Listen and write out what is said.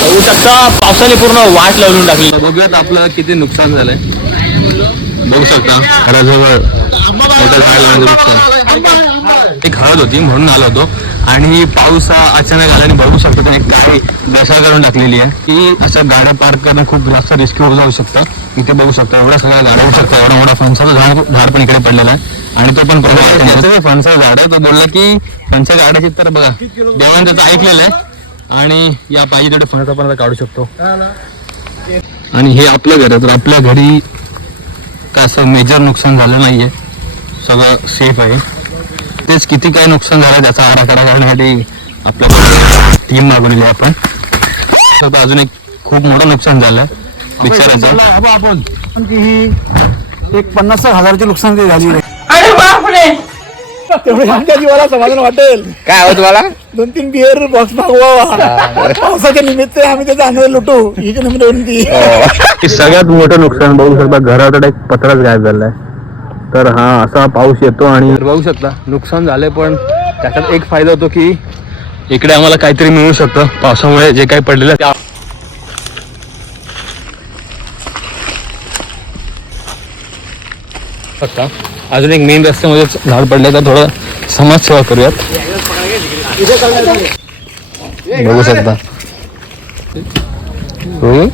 बघू शकता पावसाने पूर्ण वाट लावून टाकली. बघूयात आपलं किती नुकसान झालंय. बघू शकता घराजवळ मोठं झाड लागलं नुकसान. एक हळद होती म्हणून आलो होतो आणि पाऊस अचानक आला आणि बघू शकता त्याने काही दशा करून टाकलेली आहे की असं गाड्या पार्क करणं खूप जास्त रिस्की होऊ जाऊ शकतं. इथे बघू शकता एवढं सगळ्या गाड्या होऊ शकता. एवढा मोठा फणसाचं झाड पण इकडे पडलेलं आहे आणि तो पण फणसाचं झाड आहे. तो बोलला की फणसा गाड्याची तर बघा देवाने त्याचं ऐकलेलं आहे आणि या पाहिजे तेवढे फणस आपण काढू शकतो. आणि हे आपलं घर आहे तर आपल्या घरी काय असं मेजर नुकसान झालं नाहीये, सगळं सेफ आहे. तेच किती काय नुकसान झालं त्याचा आराखडा करण्यासाठी आपल्या टीम मागवलेली आपण. अजून एक खूप मोठं नुकसान झालं बिचाराचं. आपण ही एक 50,000ची नुकसान झाली. अरे बापरे, तेवढे आमच्या जीवाला समाधान वाटेल. काय हो तुम्हाला 2-3 बिअर बॉक्स मागवावा. पावसाच्या निमित्त आम्ही त्याचा आनंद लुटू हीच विनंती. सगळ्यात मोठं नुकसान बघू शकता घराकडे एक पत्राच गायब झालाय. तर हा असा पाऊस येतो आणि बघू शकता नुकसान झालंय पण त्याच्यात एक फायदा होतो की इकडे आम्हाला काहीतरी मिळू शकतं पावसामुळे जे काही पडलेलं आहे. अजून एक मेन रस्त्यामध्येच झाड पडले तर थोडं समाजसेवा करूयात. बघू शकता हो